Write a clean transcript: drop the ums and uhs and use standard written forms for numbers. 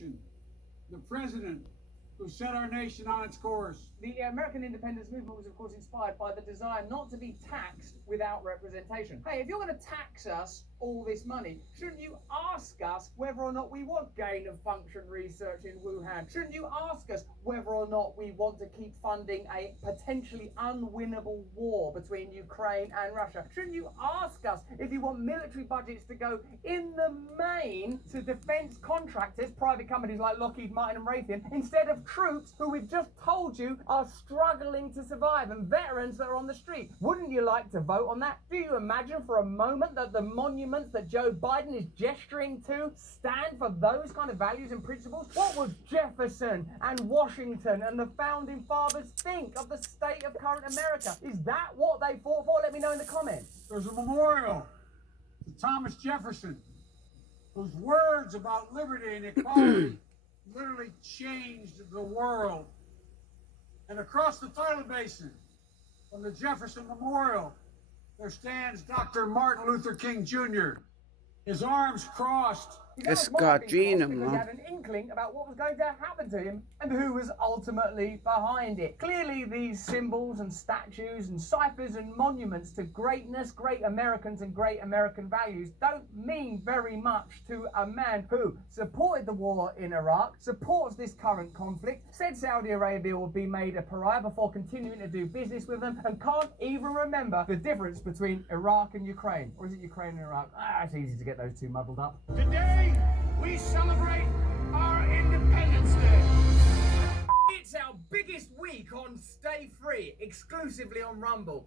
The president who set our nation on its course. The American independence movement was, of course, inspired by the desire not to be taxed without representation. Hey, if you're going to tax us all this money, shouldn't you ask us whether or not we want gain of function research in Wuhan? Shouldn't you ask us whether or not we want to keep funding a potentially unwinnable war between Ukraine and Russia? Shouldn't you ask us if you want military budgets to go in the main to defense contractors, private companies like Lockheed Martin and Raytheon, instead of troops who we've just told you are struggling to survive and veterans that are on the street? Wouldn't you like to vote on that? Do you imagine for a moment that the monuments that Joe Biden is gesturing to stand for those kind of values and principles? What would Jefferson and Washington and the founding fathers think of the state of current America? Is that what they fought for? Let me know in the comments. There's a memorial to Thomas Jefferson, whose words about liberty and equality literally changed the world. And across the toilet basin from the Jefferson Memorial, there stands Dr. Martin Luther King Jr., his arms crossed. It's got Gina, man. He had an inkling about what was going to happen to him and who was ultimately behind it. Clearly, these symbols and statues and ciphers and monuments to greatness, great Americans and great American values don't mean very much to a man who supported the war in Iraq, supports this current conflict, said Saudi Arabia would be made a pariah before continuing to do business with them, and can't even remember the difference between Iraq and Ukraine. Or is it Ukraine and Iraq? It's easy to get those two muddled up. Today, we celebrate our Independence Day. It's our biggest week on Stay Free, exclusively on Rumble.